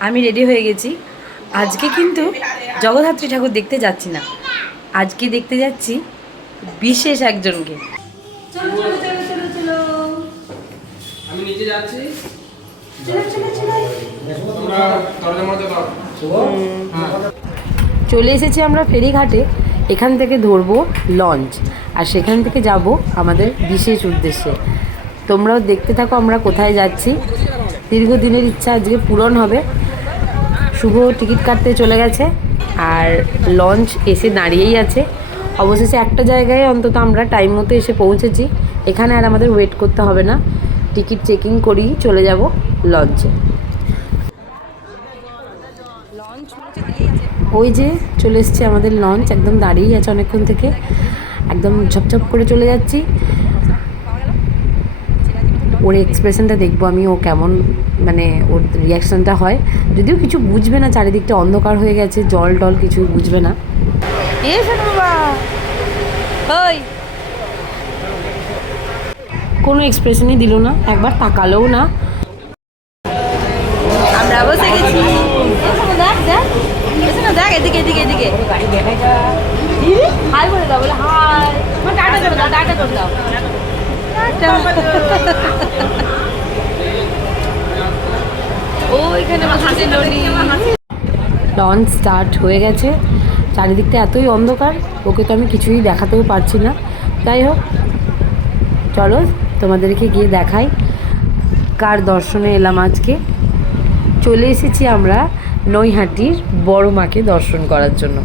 আমি রেডি হয়ে গেছি। আজকে কিন্তু জগদ্ধাত্রী ঠাকুর দেখতে যাচ্ছি না। আজকে দেখতে যাচ্ছি বিশেষ একজনকে। চলো চলো চলো চলো চলো। আমি নিচে যাচ্ছি। চলো চলো চলো। তোমরা দরজার মধ্যে দাও। চলে এসেছি আমরা ফেরিঘাটে। এখান থেকে ধরবো লঞ্চ। আর সেখান থেকে যাব আমাদের বিশেষ উদ্দেশ্যে। তোমরাও দেখতে থাকো আমরা কোথায় যাচ্ছি। দীর্ঘদিনের ইচ্ছা আজকে পূরণ হবে। শুভ টিকিট কাটতে চলে গেছে আর লঞ্চ এসে দাঁড়িয়েই আছে। অবশেষে একটা জায়গায় অন্তত আমরা টাইম মতো এসে পৌঁছেছি। এখানে আর আমাদের ওয়েট করতে হবে না। টিকিট চেকিং করেই চলে যাব লঞ্চে। ওই যে চলে এসছে আমাদের লঞ্চ, একদম দাঁড়িয়েই আছে অনেকক্ষণ থেকে। একদম ঝপঝপ করে চলে যাচ্ছি। ওর এক্সপ্রেশনটা দেখব আমি ও কেমন মানে ওর রিয়াকশনটা হয়। যদিও কিছু বুঝবে না চারিদিকটা অন্ধকার হয়ে গেছে জল টল কিছু বুঝবে না। কোনো এক্সপ্রেশনই দিল না একবার তাকালোও না। আমরা বসে গেছি। দেখ দেখ। দেখ এদিকে এদিকে এদিকে। হাই বলে দাও বলে হাই। টাটা করে দাও টাটা করে দাও। ও এখানে লঞ্চ স্টার্ট হয়ে গেছে। চারিদিকটা এতই অন্ধকার ওকে তো আমি কিছুই দেখাতেও পারছি না। যাই হোক চলো তোমাদেরকে গিয়ে দেখাই কার দর্শনে এলাম আজকে। চলে এসেছি আমরা নৈহাটির বড় মাকে দর্শন করার জন্য।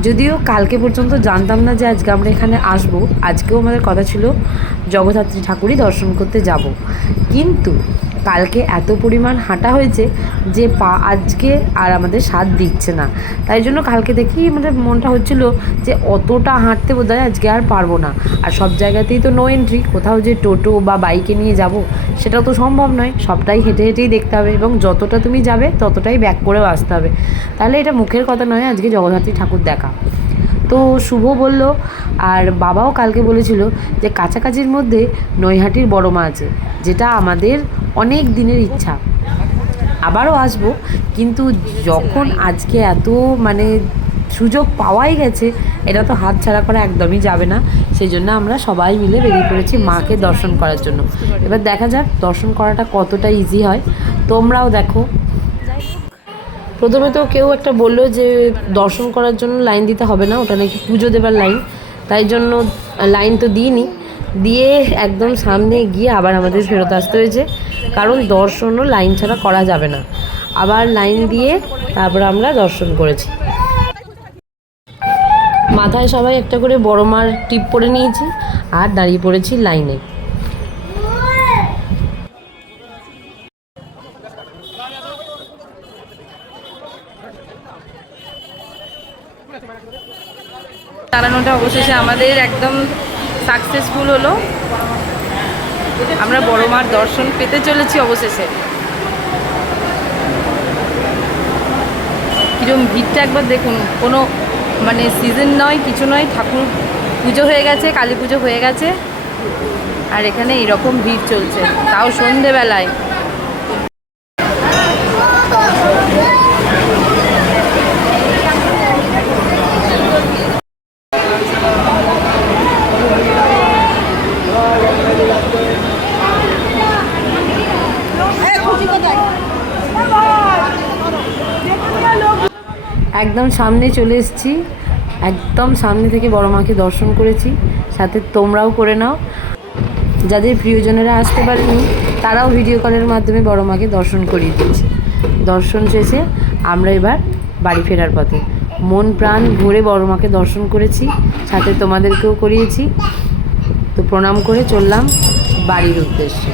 যদিও কালকে পর্যন্ত জানতাম না যে আজকে আমরা এখানে আসব। আজকেও আমাদের কথা ছিল, জগদ্ধাত্রী ঠাকুরই দর্শন করতে যাব। কিন্তু কালকে এত পরিমাণ হাঁটা হয়েছে যে পা আজকে আর আমাদের স্বাদ দিচ্ছে না। তাই জন্য কালকে দেখি আমাদের মনটা হচ্ছিল যে অতটা হাঁটতে বোধ আজকে আর পারব না। আর সব জায়গাতেই তো নো এন্ট্রি কোথাও যে টোটো বা বাইকে নিয়ে যাব, সেটা তো সম্ভব নয়। সবটাই হেঁটে হেঁটেই দেখতে হবে এবং যতটা তুমি যাবে ততটাই ব্যাক করেও আসতে হবে। তাহলে এটা মুখের কথা নয়, আজকে জগদ্ধাত্রী ঠাকুর দেখা। তো শুভ বলল, আর বাবাও কালকে বলেছিল যে কাছাকাছির মধ্যে নৈহাটির বড় মা আছে, যেটা আমাদের অনেক দিনের ইচ্ছা। আবারও আসব, কিন্তু যখন আজকে এত মানে সুযোগ পাওয়াই গেছে, এটা তো হাত ছাড়া করা একদমই যাবে না। সেই জন্য আমরা সবাই মিলে বেরিয়ে পড়েছি মাকে দর্শন করার জন্য। এবার দেখা যাক দর্শন করাটা কতটা ইজি হয়। তোমরাও দেখো। প্রথমে তো কেউ একটা বলল যে দর্শন করার জন্য লাইন দিতে হবে না, ওটা নাকি পুজো দেবার লাইন। তাই জন্য লাইন তো দিইনি। দিয়ে একদম সামনে গিয়ে আবার আমাদের ফেরত আসতে হয়েছে। কারণ দর্শনও লাইন ছাড়া করা যাবে না। আবার লাইন দিয়ে তারপর আমরা দর্শন করেছি। মাথায় সবাই একটা করে বড় মার টিপ পরে নিয়েছি, আর দাঁড়িয়ে পড়েছি লাইনে। চালানোটা অবশেষে আমাদের একদম সাকসেসফুল হলো। আমরা বড় মার দর্শন পেতে চলেছি অবশেষে। কিরম ভিড়টা একবার দেখুন, কোনো মানে সিজন নয়, কিছু নয়, ঠাকুর পুজো হয়ে গেছে, কালী পুজো হয়ে গেছে। আর এখানে এরকম ভিড় চলছে, তাও সন্ধেবেলায়। একদম সামনে চলে এসেছি। একদম সামনে থেকে বড় মাকে দর্শন করেছি। সাথে তোমরাও করে নাও। যাদের প্রিয়জনেরা আসতে পারেনি, তারাও ভিডিও কলের মাধ্যমে বড় মাকে দর্শন করিয়ে দিয়েছে। দর্শন শেষে আমরা এবার বাড়ি ফেরার পথে। মন প্রাণ ভরে বড় মাকে দর্শন করেছি। সাথে তোমাদেরকেও করিয়েছি। তো প্রণাম করে চললাম বাড়ির উদ্দেশ্যে।